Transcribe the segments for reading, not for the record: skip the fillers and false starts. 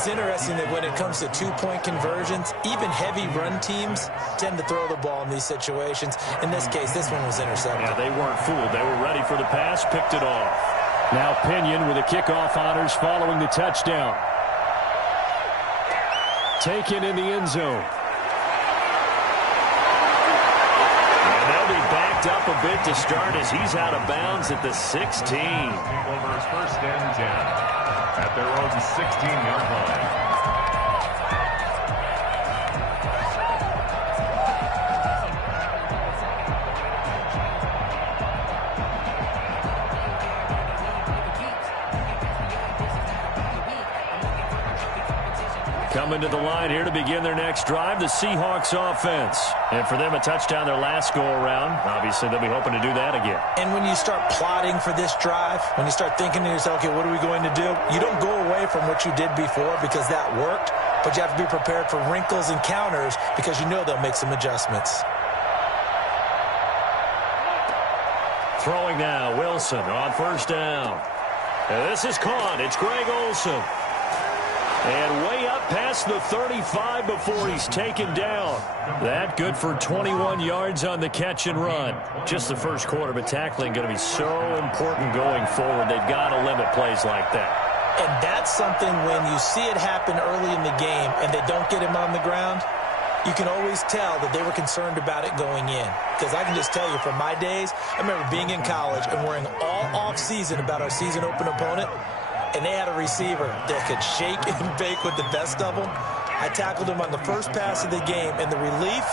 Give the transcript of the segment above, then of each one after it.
It's interesting that when it comes to two-point conversions, even heavy run teams tend to throw the ball in these situations. In this case, this one was intercepted. Yeah, they weren't fooled. They were ready for the pass, picked it off. Now Pinion with the kickoff honors following the touchdown. Taken in the end zone. And they'll be backed up a bit to start as he's out of bounds at the 16. Takeovers first and 10 at their own 16-yard line. Coming to the line here to begin their next drive, the Seahawks offense. And for them, a touchdown their last go-around. Obviously, they'll be hoping to do that again. And when you start plotting for this drive, when you start thinking to yourself, okay, what are we going to do? You don't go away from what you did before because that worked, but you have to be prepared for wrinkles and counters because you know they'll make some adjustments. Throwing now, Wilson on first down. And this is caught. It's Greg Olsen. And way up past the 35 before he's taken down. That good for 21 yards on the catch and run. Just the first quarter, but tackling going to be so important going forward. They've got to limit plays like that. And that's something when you see it happen early in the game and they don't get him on the ground, you can always tell that they were concerned about it going in. Because I can just tell you from my days, I remember being in college and worrying all off-season about our season open opponent. And they had a receiver that could shake and bake with the best of them. I tackled him on the first pass of the game, and the relief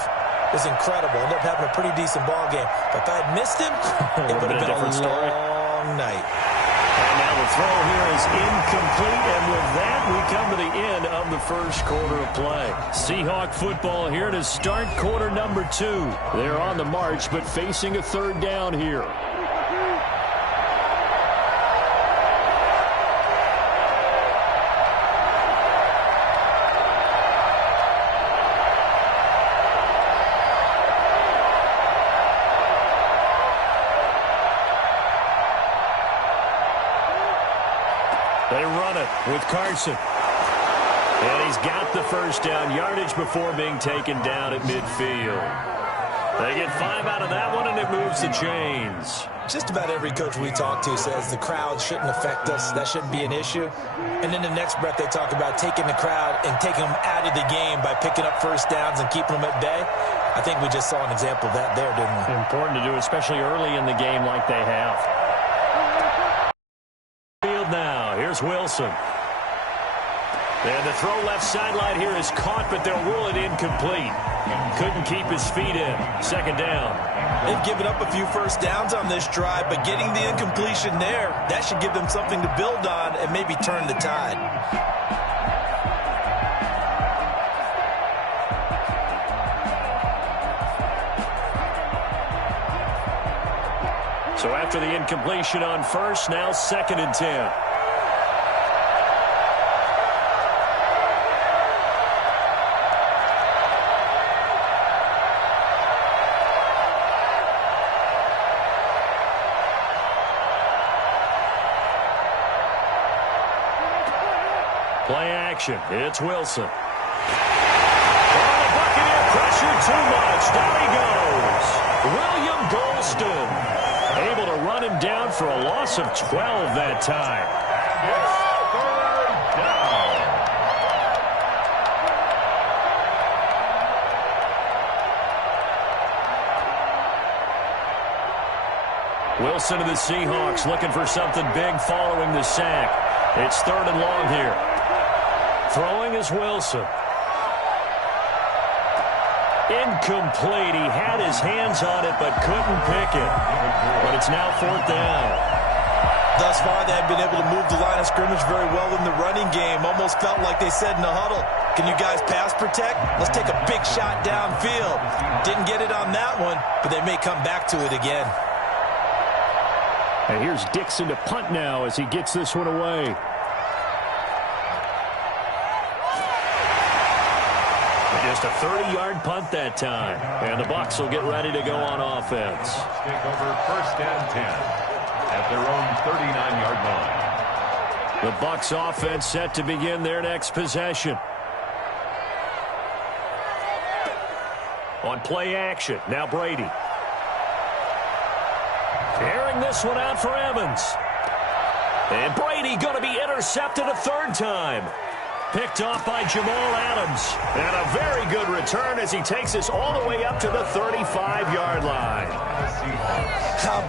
was incredible. Ended up having a pretty decent ball game. But if I had missed him, it would have been a long night. And now the throw here is incomplete, and with that, we come to the end of the first quarter of play. Seahawk football here to start quarter number 2. They're on the march, but facing a third down here. They run it with Carson. And he's got the first down yardage before being taken down at midfield. They get 5 out of that one, and it moves the chains. Just about every coach we talk to says the crowd shouldn't affect us. That shouldn't be an issue. And in the next breath, they talk about taking the crowd and taking them out of the game by picking up first downs and keeping them at bay. I think we just saw an example of that there, didn't we? Important to do, especially early in the game like they have. Now, here's Wilson. And the throw left sideline here is caught, but they'll rule it incomplete. Couldn't keep his feet in. Second down. They've given up a few first downs on this drive, but getting the incompletion there, that should give them something to build on and maybe turn the tide. So after the incompletion on first, now 2nd and 10. Play action. It's Wilson. Oh, the Buccaneer pressure too much. Down he goes. William Golston. Able to run him down for a loss of 12 that time. Wilson of the Seahawks looking for something big following the sack. It's 3rd and long here. Throwing is Wilson. Incomplete. He had his hands on it but couldn't pick it. But it's now 4th down. Thus far, they have been able to move the line of scrimmage very well in the running game. Almost felt like they said in the huddle, can you guys pass protect? Let's take a big shot downfield. Didn't get it on that one, but they may come back to it again. And here's Dixon to punt now as he gets this one away. Just a 30-yard punt that time. And the Bucs will get ready to go on offense. Take over 1st and 10 at their own 39-yard line. The Bucs offense set to begin their next possession. On play action, now Brady. Airing this one out for Evans. And Brady going to be intercepted a third time. Picked off by Jamal Adams. And a very good return as he takes us all the way up to the 35-yard line.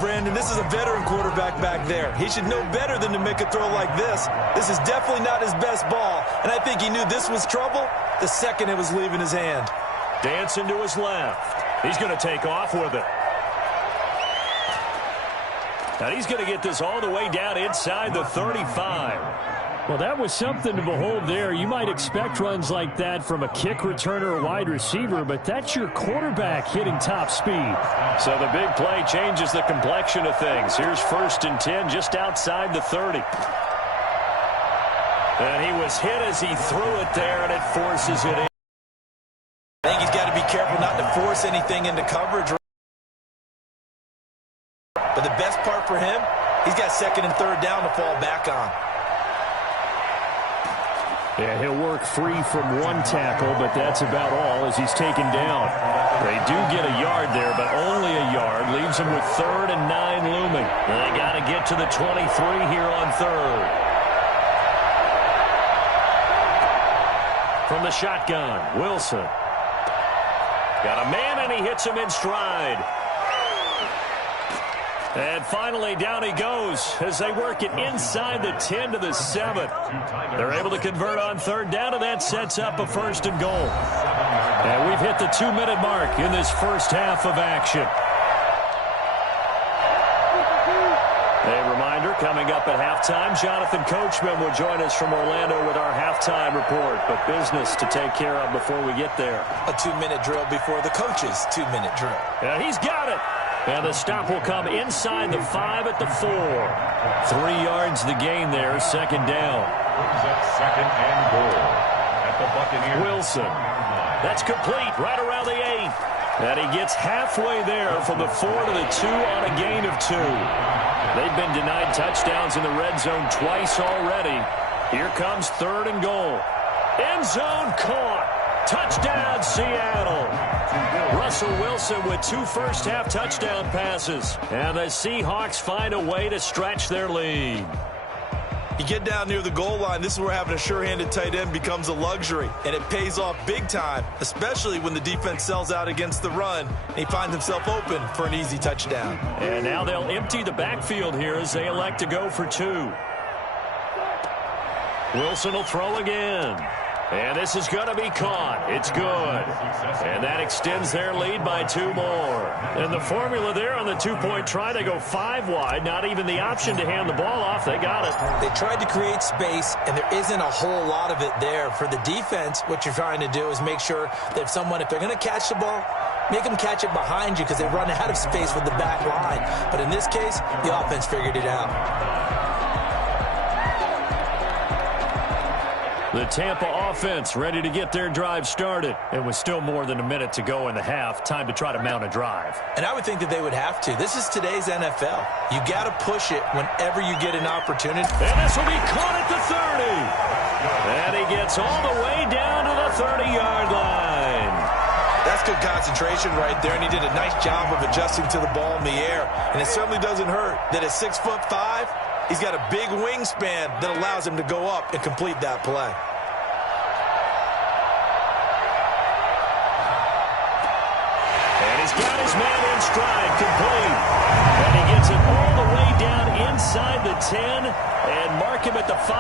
Brandon, this is a veteran quarterback back there. He should know better than to make a throw like this. This is definitely not his best ball, and I think he knew this was trouble the second it was leaving his hand. Dancing to his left. He's going to take off with it. And he's going to get this all the way down inside the 35. Well, that was something to behold there. You might expect runs like that from a kick returner or wide receiver, but that's your quarterback hitting top speed. So the big play changes the complexion of things. Here's 1st and 10 just outside the 30. And he was hit as he threw it there, and it forces it in. I think he's got to be careful not to force anything into coverage. But the best part for him, he's got 2nd and 3rd down to fall back on. Yeah, he'll work free from one tackle, but that's about all as he's taken down. They do get a yard there, but only a yard. Leaves them with 3rd and 9 looming. They got to get to the 23 here on 3rd. From the shotgun, Wilson. Got a man, and he hits him in stride. And finally, down he goes as they work it inside the 10 to the 7. They're able to convert on 3rd down, and that sets up a 1st and goal. And we've hit the 2-minute mark in this first half of action. A reminder, coming up at halftime, Jonathan Coachman will join us from Orlando with our halftime report. But business to take care of before we get there. A 2-minute drill before the coach's 2-minute drill. And he's got it. And the stop will come inside the 5 at the 4. 3 yards the gain there, 2nd down. Brings up 2nd and goal at the Buccaneers. Wilson. That's complete right around the 8. And he gets halfway there from the 4 to the 2 on a gain of 2. They've been denied touchdowns in the red zone twice already. Here comes 3rd and goal. End zone caught. Touchdown, Seattle. Russell Wilson with 2 first-half touchdown passes. And the Seahawks find a way to stretch their lead. You get down near the goal line, this is where having a sure-handed tight end becomes a luxury. And it pays off big time, especially when the defense sells out against the run. And he finds himself open for an easy touchdown. And now they'll empty the backfield here as they elect to go for 2. Wilson will throw again. And this is going to be caught. It's good. And that extends their lead by 2 more. And the formula there on the 2-point try to go 5 wide. Not even the option to hand the ball off. They got it. They tried to create space, and there isn't a whole lot of it there. For the defense, what you're trying to do is make sure that if they're going to catch the ball, make them catch it behind you because they run out of space with the back line. But in this case, the offense figured it out. The Tampa offense ready to get their drive started. It was still more than a minute to go in the half. Time to try to mount a drive. And I would think that they would have to. This is today's NFL. You got to push it whenever you get an opportunity. And this will be caught at the 30. And he gets all the way down to the 30-yard line. That's good concentration right there, and he did a nice job of adjusting to the ball in the air. And it certainly doesn't hurt that at 6'5", he's got a big wingspan that allows him to go up and complete that play. And he's got his man in stride, complete. And he gets it all the way down inside the 10 and mark him at the 5.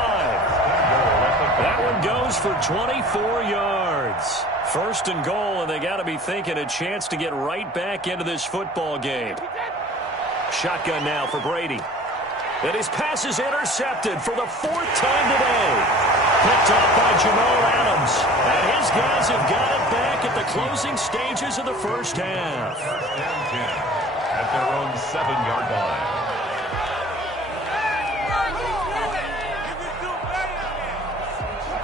That one goes for 24 yards. 1st and goal, and they got to be thinking a chance to get right back into this football game. Shotgun now for Brady. And his pass is intercepted for the 4th time today. Picked off by Jamal Adams. And his guys have got it back at the closing stages of the first half. At their own 7-yard line.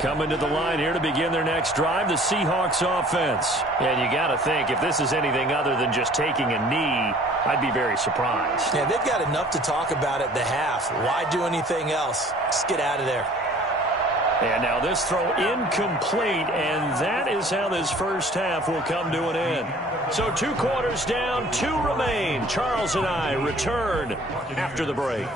Coming to the line here to begin their next drive, the Seahawks offense. And you got to think, if this is anything other than just taking a knee, I'd be very surprised. Yeah, they've got enough to talk about at the half. Why do anything else? Just get out of there. And now this throw incomplete, and that is how this first half will come to an end. So 2 quarters down, 2 remain. Charles and I return after the break.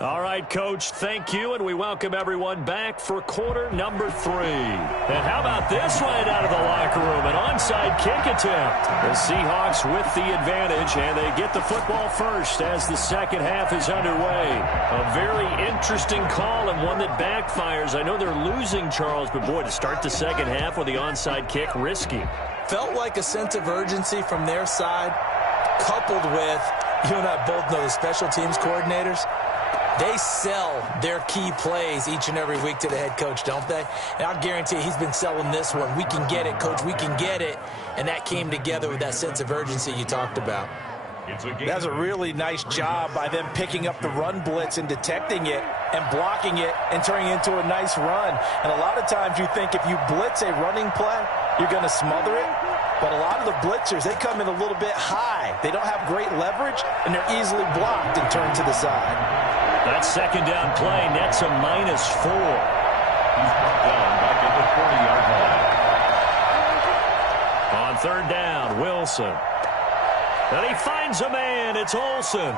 All right, Coach, thank you, and we welcome everyone back for quarter number 3. And how about this right out of the locker room, an onside kick attempt. The Seahawks with the advantage, and they get the football first as the second half is underway. A very interesting call and one that backfires. I know they're losing, Charles, but boy, to start the second half with the onside kick, risky. Felt like a sense of urgency from their side, coupled with, you and I both know the special teams coordinators. They sell their key plays each and every week to the head coach, don't they? And I'll guarantee he's been selling this one. We can get it, coach. We can get it. And that came together with that sense of urgency you talked about. That's a really nice job by them picking up the run blitz and detecting it and blocking it and turning it into a nice run. And a lot of times you think if you blitz a running play, you're going to smother it. But a lot of the blitzers, they come in a little bit high. They don't have great leverage, and they're easily blocked and turned to the side. That second down play nets a -4. He's brought down back at the 40-yard line. On third down, Wilson. And he finds a man. It's Olsen.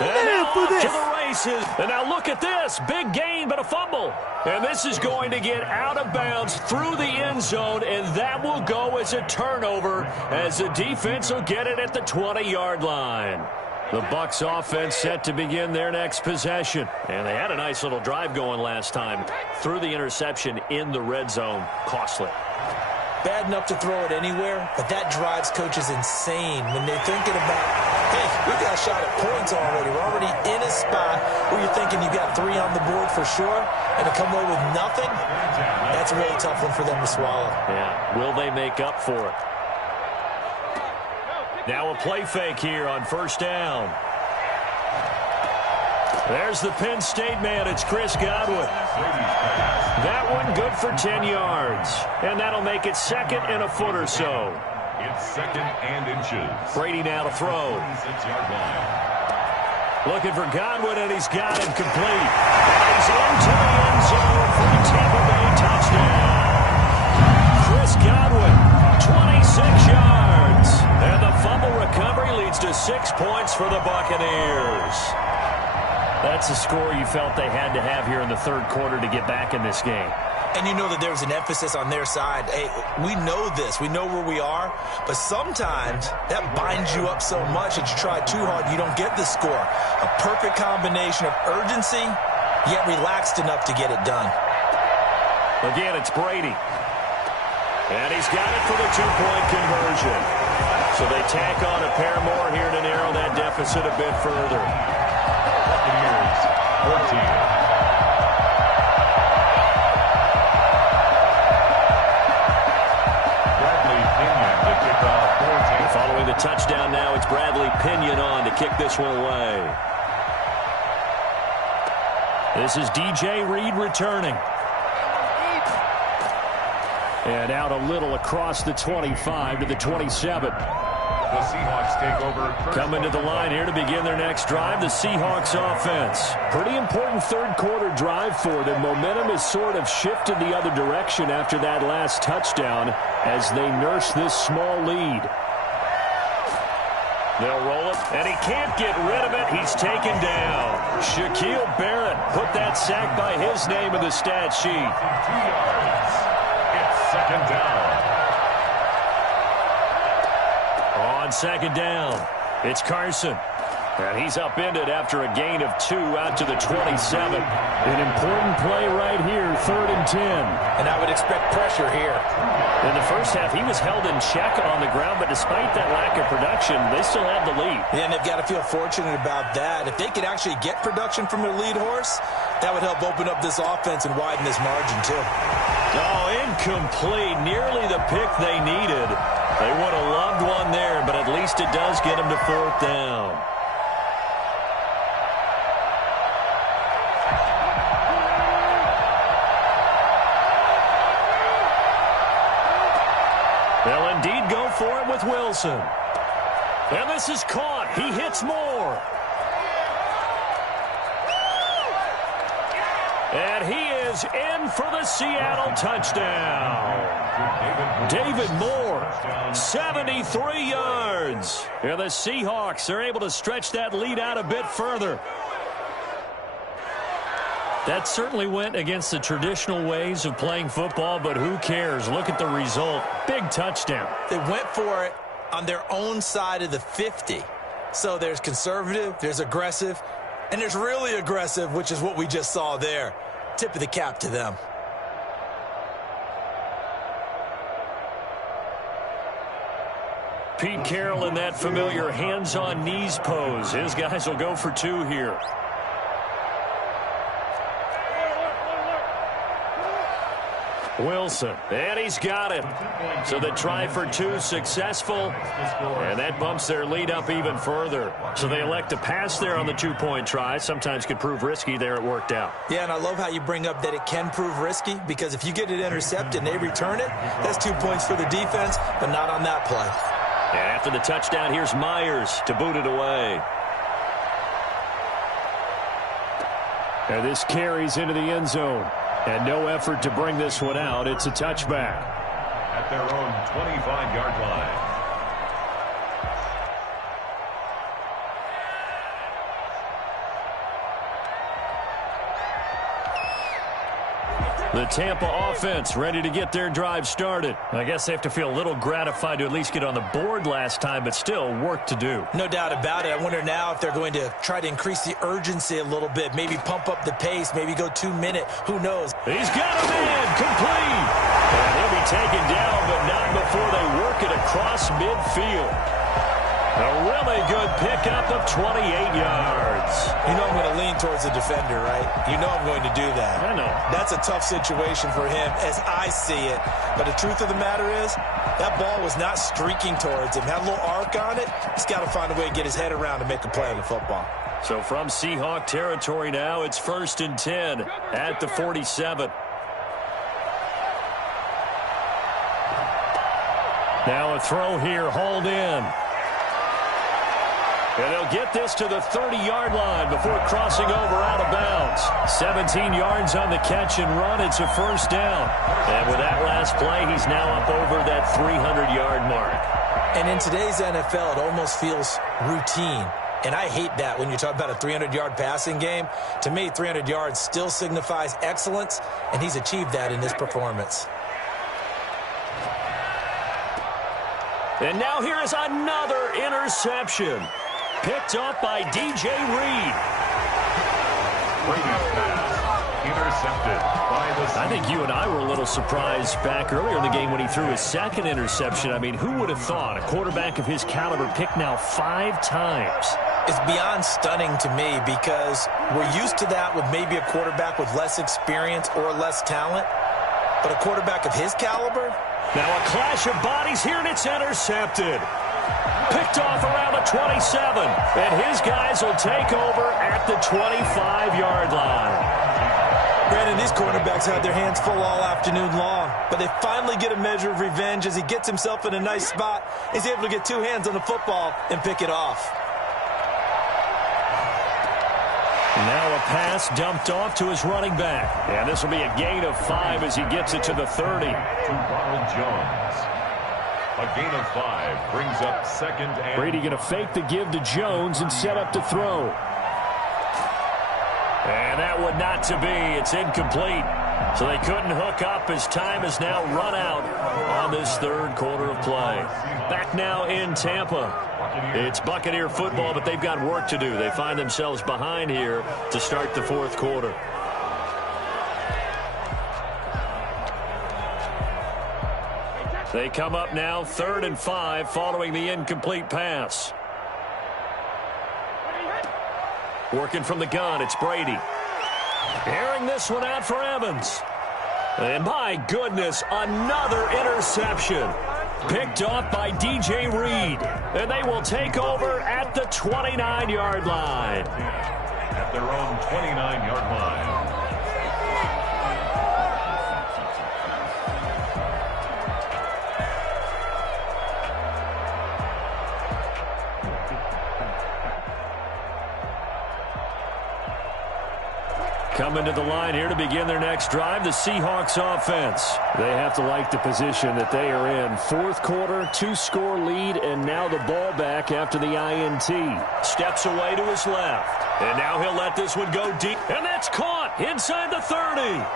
And now off to the races. And now look at this. Big gain, but a fumble. And this is going to get out of bounds through the end zone, and that will go as a turnover as the defense will get it at the 20-yard line. The Bucs offense set to begin their next possession. And they had a nice little drive going last time. Through the interception in the red zone. Costly. Bad enough to throw it anywhere, but that drives coaches insane when they're thinking about, hey, we got a shot at points already. We're already in a spot where you're thinking you got 3 on the board for sure, and to come away with nothing, that's a really tough one for them to swallow. Yeah, will they make up for it? Now a play fake here on first down. There's the Penn State man. It's Chris Godwin. That one good for 10 yards. And that'll make it second and a foot or so. It's second and inches. Brady now to throw. 6-yard line. Looking for Godwin, and he's got it complete. He's into the end zone for a Tampa Bay touchdown. Chris Godwin, 26 yards. And the fumble recovery leads to 6 points for the Buccaneers. That's a score you felt they had to have here in the third quarter to get back in this game. And you know that there was an emphasis on their side. Hey, we know this. We know where we are. But sometimes that binds you up so much that you try too hard, you don't get the score. A perfect combination of urgency, yet relaxed enough to get it done. Again, it's Brady. And he's got it for the 2-point conversion. So they tack on a pair more here to narrow that deficit a bit further. Buccaneers, 14. Following the touchdown now, it's Bradley Pinion on to kick this one away. This is DJ Reed returning. And out a little across the 25 to the 27. The Seahawks take over. Coming to the line here to begin their next drive, the Seahawks offense. Pretty important third quarter drive for them. Momentum has sort of shifted the other direction after that last touchdown as they nurse this small lead. They'll roll it, and he can't get rid of it. He's taken down. Shaquille Barrett put that sack by his name in the stat sheet. 2 yards. It's second down. On second down, it's Carson. And he's upended after a gain of 2 out to the 27. An important play right here, 3rd and 10. And I would expect pressure here. In the first half, he was held in check on the ground, but despite that lack of production, they still have the lead. Yeah, and they've got to feel fortunate about that. If they could actually get production from their lead horse, that would help open up this offense and widen this margin, too. Oh, incomplete. Nearly the pick they needed. They would have loved one there, but at least it does get them to 4th down. They'll indeed go for it with Wilson. And this is caught. He hits Moore. And he is in for the Seattle touchdown. David Moore, 73 yards. And the Seahawks are able to stretch that lead out a bit further. That certainly went against the traditional ways of playing football, but who cares? Look at the result. Big touchdown. They went for it on their own side of the 50. So there's conservative, there's aggressive, and there's really aggressive, which is what we just saw there. Tip of the cap to them. Pete Carroll in that familiar hands-on knees pose. His guys will go for 2 here. Wilson, and he's got it. So the try for 2 successful, and that bumps their lead up even further. So they elect to pass there on the 2-point try. Sometimes could prove risky there. It worked out. Yeah, and I love how you bring up that it can prove risky, because if you get it intercepted and they return it, that's 2 points for the defense, but not on that play. And after the touchdown, here's Myers to boot it away. And this carries into the end zone. And no effort to bring this one out. It's a touchback. At their own 25-yard line. The Tampa offense ready to get their drive started. I guess they have to feel a little gratified to at least get on the board last time, but still work to do. No doubt about it. I wonder now if they're going to try to increase the urgency a little bit, maybe pump up the pace, maybe go 2-minute. Who knows? He's got a man complete. And he'll be taken down, but not before they work it across midfield. A really good pickup of 28 yards. You know I'm going to lean towards the defender, right? You know I'm going to do that. I know. That's a tough situation for him as I see it. But the truth of the matter is, that ball was not streaking towards him. Had a little arc on it. He's got to find a way to get his head around to make a play on the football. So from Seahawk territory now, it's 1st and 10 at the 47. Now a throw here, hauled in. And they'll get this to the 30-yard line before crossing over out of bounds. 17 yards on the catch and run. It's a 1st down. And with that last play, he's now up over that 300-yard mark. And in today's NFL, it almost feels routine. And I hate that when you talk about a 300-yard passing game. To me, 300 yards still signifies excellence, and he's achieved that in this performance. And now here is another interception. Picked up by DJ Reed. Brady's pass intercepted by the Seahawks. I think you and I were a little surprised back earlier in the game when he threw his 2nd interception. I mean, who would have thought a quarterback of his caliber picked now 5 times? It's beyond stunning to me because we're used to that with maybe a quarterback with less experience or less talent. But a quarterback of his caliber? Now a clash of bodies here, and it's intercepted. Picked off around the 27. And his guys will take over at the 25-yard line. Brandon, these quarterbacks had their hands full all afternoon long, but they finally get a measure of revenge as he gets himself in a nice spot. He's able to get 2 hands on the football and pick it off. Now a pass dumped off to his running back. And this will be a gain of 5 as he gets it to the 30. To Ronald Jones. A gain of 5 brings up 2nd and... Brady going to fake the give to Jones and set up to throw. And that would not to be. It's incomplete. So they couldn't hook up as time has now run out on this 3rd quarter of play. Back now in Tampa. It's Buccaneer football, but they've got work to do. They find themselves behind here to start the 4th quarter. They come up now 3rd and 5 following the incomplete pass. Working from the gun, it's Brady. Airing this one out for Evans. And my goodness, another interception. Picked off by DJ Reed. And they will take over at the 29-yard line. At their own 29-yard line. Coming to the line here to begin their next drive, the Seahawks offense. They have to like the position that they are in. Fourth quarter, 2-score lead, and now the ball back after the INT. Steps away to his left. And now he'll let this one go deep. And that's caught inside the 30.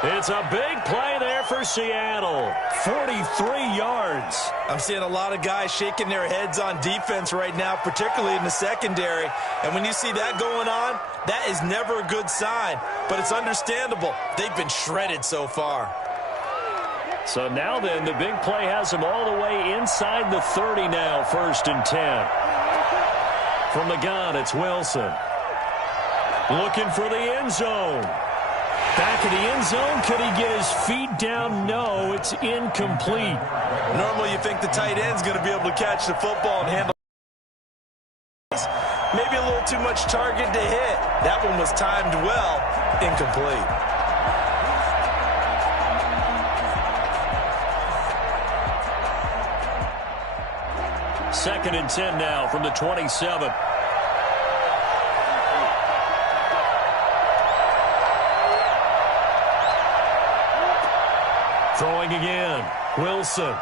It's a big play there for Seattle. 43 yards. I'm seeing a lot of guys shaking their heads on defense right now, particularly in the secondary. And when you see that going on, that is never a good sign. But it's understandable. They've been shredded so far. So now then, the big play has them all the way inside the 30 now, 1st and 10. From the gun, it's Wilson. Looking for the end zone. Back in the end zone, could he get his feet down? No, it's incomplete. Normally you think the tight end's going to be able to catch the football and handle. Maybe a little too much target to hit. That one was timed well. Incomplete. Second and 10 now from the 27. Throwing again, Wilson.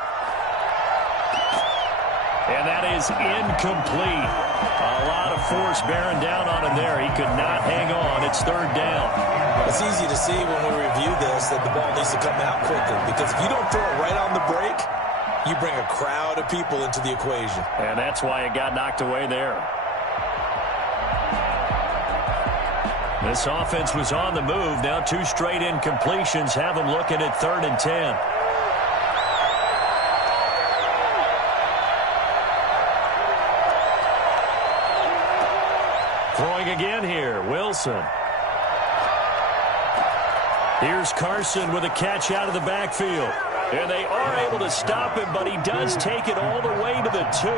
And that is incomplete. A lot of force bearing down on him there. He could not hang on. It's 3rd down. It's easy to see when we review this that the ball needs to come out quicker, because if you don't throw it right on the break, you bring a crowd of people into the equation. And that's why it got knocked away there. This offense was on the move. Now 2 straight incompletions have them looking at 3rd and 10. Throwing again here, Wilson. Here's Carson with a catch out of the backfield. And they are able to stop him, but he does take it all the way to the 2.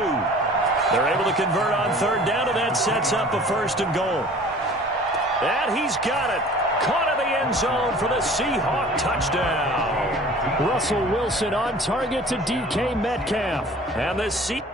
They're able to convert on 3rd down, and that sets up a 1st and goal. And he's got it. Caught in the end zone for the Seahawk touchdown. Russell Wilson on target to DK Metcalf. And the Seahawks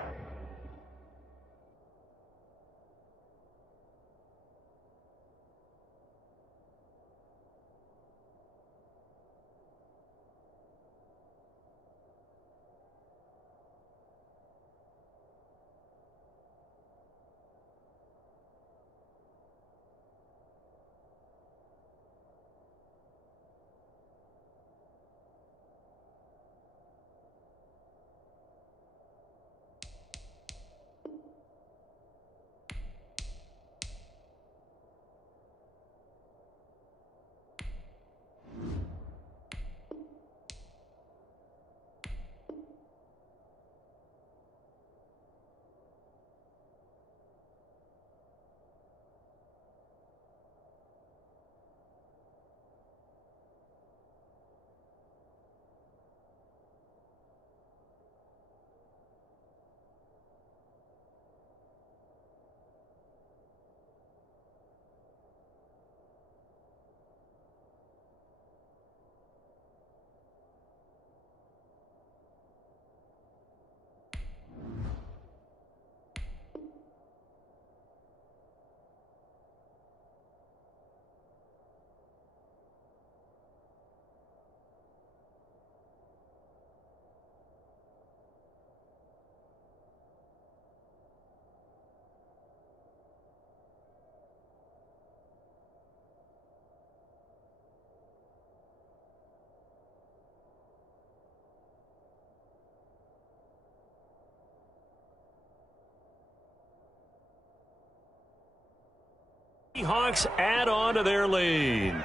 add on to their lead.